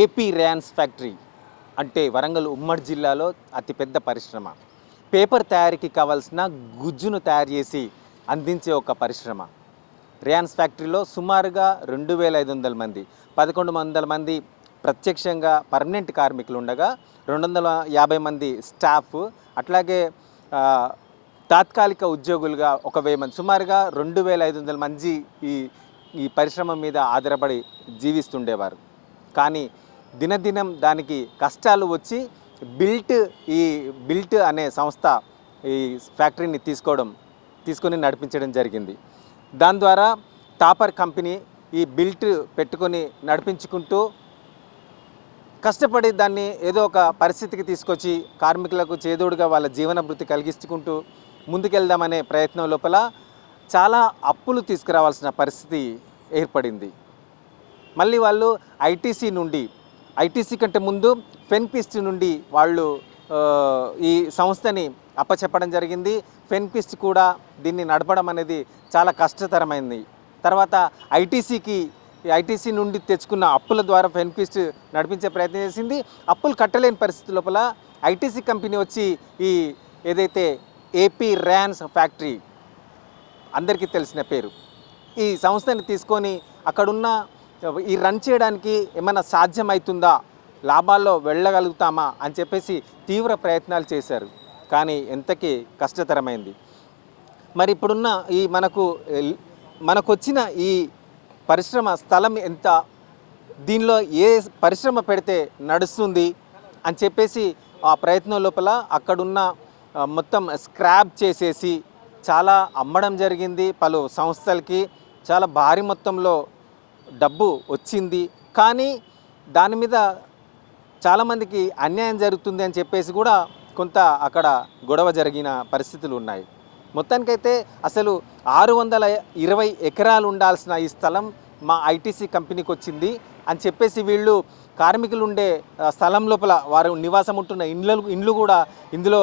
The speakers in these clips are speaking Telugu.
ఏపీ ర్యాన్స్ ఫ్యాక్టరీ అంటే వరంగల్ ఉమ్మడి జిల్లాలో అతిపెద్ద పరిశ్రమ. పేపర్ తయారీకి కావాల్సిన గుజ్జును తయారు చేసి అందించే ఒక పరిశ్రమ. రియాన్స్ ఫ్యాక్టరీలో సుమారుగా రెండు వేల ఐదు వందల మంది పదకొండు వందల మంది ప్రత్యక్షంగా పర్మనెంట్ కార్మికులు ఉండగా రెండు వందల యాభై మంది స్టాఫ్ అట్లాగే తాత్కాలిక ఉద్యోగులుగా ఒక వెయ్యి మంది సుమారుగా రెండు వేల ఐదు వందల మంది ఈ ఈ పరిశ్రమ మీద ఆధారపడి జీవిస్తుండేవారు. కానీ దినదినం దానికి కష్టాలు వచ్చి బిల్ట్ ఈ బిల్ట్ అనే సంస్థ ఈ ఫ్యాక్టరీని తీసుకోవడం తీసుకొని నడిపించడం జరిగింది. దాని ద్వారా టాపర్ కంపెనీ ఈ బిల్ట్ పెట్టుకొని నడిపించుకుంటూ కష్టపడి దాన్ని ఏదో ఒక పరిస్థితికి తీసుకొచ్చి కార్మికులకు చేదోడుగా వాళ్ళ జీవనభృతి కలిగించుకుంటూ ముందుకెళ్దామనే ప్రయత్నం లోపల చాలా అప్పులు తీసుకురావాల్సిన పరిస్థితి ఏర్పడింది. మళ్ళీ వాళ్ళు ఐటీసీ నుండి ఐటీసీ కంటే ముందు ఫెన్పిస్ట్ నుండి వాళ్ళు ఈ సంస్థని అప్పచెప్పడం జరిగింది. ఫెన్పిస్ట్ కూడా దీన్ని నడపడం అనేది చాలా కష్టతరమైంది. తర్వాత ఐటీసీకి ఐటీసీ నుండి తెచ్చుకున్న అప్పుల ద్వారా ఫెన్పిస్ట్ నడిపించే ప్రయత్నం చేసింది. అప్పులు కట్టలేని పరిస్థితి లోపల ఐటీసీ కంపెనీ వచ్చి ఈ ఏదైతే ఏపీ ర్యాన్స్ ఫ్యాక్టరీ అందరికీ తెలిసిన పేరు. ఈ సంస్థని తీసుకొని అక్కడున్న ఈ రన్ చేయడానికి ఏమైనా సాధ్యమవుతుందా లాభాల్లో వెళ్ళగలుగుతామా? అని చెప్పేసి తీవ్ర ప్రయత్నాలు చేశారు. కానీ ఎంతకీ కష్టతరమైంది. మరి ఇప్పుడున్న ఈ మనకు మనకొచ్చిన ఈ పరిశ్రమ స్థలం ఎంత? దీనిలో ఏ పరిశ్రమ పెడితే నడుస్తుంది? అని చెప్పేసి ఆ ప్రయత్నం లోపల అక్కడున్న మొత్తం స్క్రాప్ చేసేసి చాలా అమ్మడం జరిగింది పలు సంస్థలకి. చాలా భారీ మొత్తంలో డబ్బు వచ్చింది. కానీ దాని మీద చాలామందికి అన్యాయం జరుగుతుంది అని చెప్పేసి కూడా కొంత అక్కడ గొడవ జరిగిన పరిస్థితులు ఉన్నాయి. మొత్తానికైతే అసలు ఆరు వందల ఇరవై ఎకరాలు ఉండాల్సిన ఈ స్థలం మా ఐటీసీ కంపెనీకి వచ్చింది అని చెప్పేసి వీళ్ళు కార్మికులు ఉండే స్థలం లోపల వారు నివాసం ఉంటున్న ఇండ్లు ఇండ్లు కూడా ఇందులో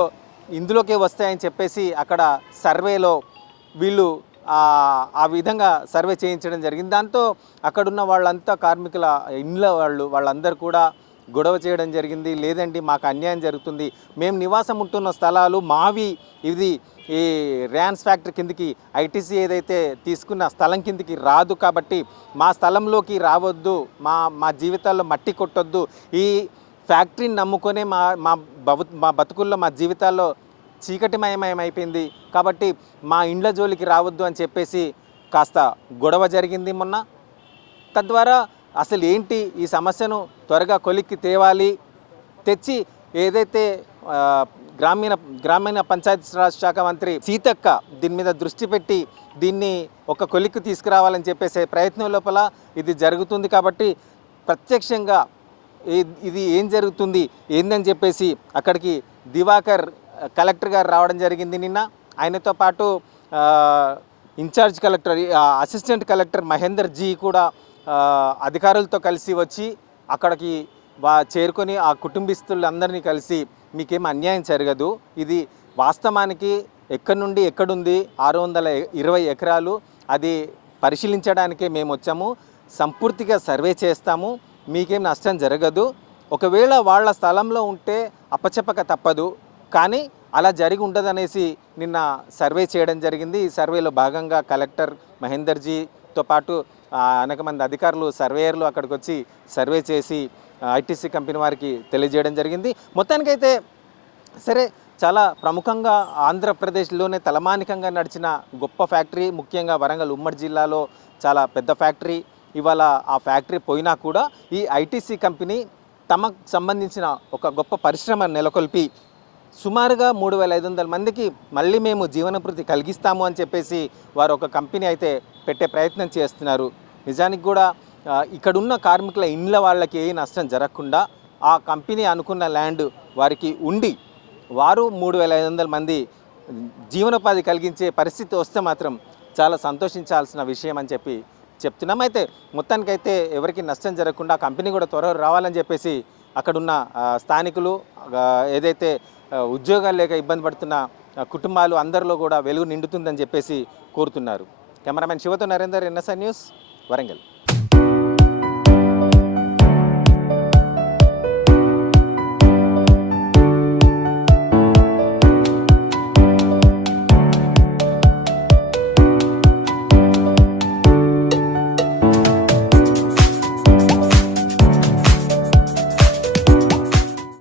ఇందులోకే వస్తాయని చెప్పేసి అక్కడ సర్వేలో వీళ్ళు ఆ విధంగా సర్వే చేయించడం జరిగింది. దాంతో అక్కడున్న వాళ్ళంతా కార్మికుల ఇండ్ల వాళ్ళు వాళ్ళందరూ కూడా గొడవ చేయడం జరిగింది. లేదండి మాకు అన్యాయం జరుగుతుంది. మేము నివాసం ఉంటున్న స్థలాలు మావి. ఇది ఈ ర్యాన్స్ ఫ్యాక్టరీ కిందికి ఐటీసీ ఏదైతే తీసుకున్న స్థలం కిందికి రాదు కాబట్టి మా స్థలంలోకి రావద్దు. మా మా జీవితాల్లో మట్టి కొట్టొద్దు. ఈ ఫ్యాక్టరీని నమ్ముకొనే మా మా మా బతుకుల్లో మా జీవితాల్లో చీకటిమయమయమైపోయింది. కాబట్టి మా ఇండ్ల జోలికి రావద్దు అని చెప్పేసి కాస్త గొడవ జరిగింది మొన్న. తద్వారా అసలు ఏంటి ఈ సమస్యను త్వరగా కొలిక్కి తేవాలి? తెచ్చి ఏదైతే గ్రామీణ గ్రామీణ గ్రామీణ పంచాయతీరాజ్ శాఖ మంత్రి సీతక్క దీని మీద దృష్టి పెట్టి దీన్ని ఒక కొలిక్కి తీసుకురావాలని చెప్పేసే ప్రయత్నం లోపల ఇది జరుగుతుంది కాబట్టి ప్రత్యక్షంగా ఇది ఏం జరుగుతుంది? ఏందని చెప్పేసి అక్కడికి దివాకర్ కలెక్టర్ గారు రావడం జరిగింది నిన్న. ఆయనతో పాటు incharge collector assistant collector Mahender ji కూడా అధికారులతో కలిసి వచ్చి అక్కడికి వా చేరుకొని ఆ కుటుంబీస్తులందరినీ కలిసి మీకేం అన్యాయం జరగదు. ఇది వాస్తవానికి ఎక్కడి నుండి ఎక్కడుంది? ఆరు వందల ఇరవై ఎకరాలు అది పరిశీలించడానికే మేము వచ్చాము. సంపూర్తిగా సర్వే చేస్తాము. మీకేం నష్టం జరగదు. ఒకవేళ వాళ్ళ స్థలంలో ఉంటే అప్పచెప్పక తప్పదు. కానీ అలా జరిగి ఉండదనేసి నిన్న సర్వే చేయడం జరిగింది. ఈ సర్వేలో భాగంగా కలెక్టర్ మహేందర్జీతో పాటు అనేక మంది అధికారులు సర్వేయర్లు అక్కడికి వచ్చి సర్వే చేసి ఐటీసీ కంపెనీ వారికి తెలియజేయడం జరిగింది. మొత్తానికైతే సరే చాలా ప్రముఖంగా ఆంధ్రప్రదేశ్లోనే తలమానికంగా నడిచిన గొప్ప ఫ్యాక్టరీ ముఖ్యంగా వరంగల్ ఉమ్మడి జిల్లాలో చాలా పెద్ద ఫ్యాక్టరీ. ఇవాళ ఆ ఫ్యాక్టరీ పోయినా కూడా ఈ ఐటీసీ కంపెనీ తమకు సంబంధించిన ఒక గొప్ప పరిశ్రమ నెలకొల్పి సుమారుగా మూడు వేల ఐదు వందల మందికి మళ్ళీ మేము జీవనభృతి కలిగిస్తాము అని చెప్పేసి వారు ఒక కంపెనీ అయితే పెట్టే ప్రయత్నం చేస్తున్నారు. నిజానికి కూడా ఇక్కడున్న కార్మికుల ఇండ్ల వాళ్ళకి ఏ నష్టం జరగకుండా ఆ కంపెనీ అనుకున్న ల్యాండ్ వారికి ఉండి వారు మూడు వేల ఐదు వందల మంది జీవనోపాధి కలిగించే పరిస్థితి వస్తే మాత్రం చాలా సంతోషించాల్సిన విషయం అని చెప్పి చెప్తున్నాం. అయితే మొత్తానికైతే ఎవరికి నష్టం జరగకుండా కంపెనీ కూడా త్వరగా రావాలని చెప్పేసి అక్కడున్న స్థానికులు ఏదైతే ఉద్యోగాలు లేక ఇబ్బంది పడుతున్న కుటుంబాలు అందరిలో కూడా వెలుగు నిండుతుందని చెప్పేసి కోరుతున్నారు. కెమెరామెన్ శివతో నరేందర్ ఎన్ఎస్ఐ న్యూస్ వరంగల్.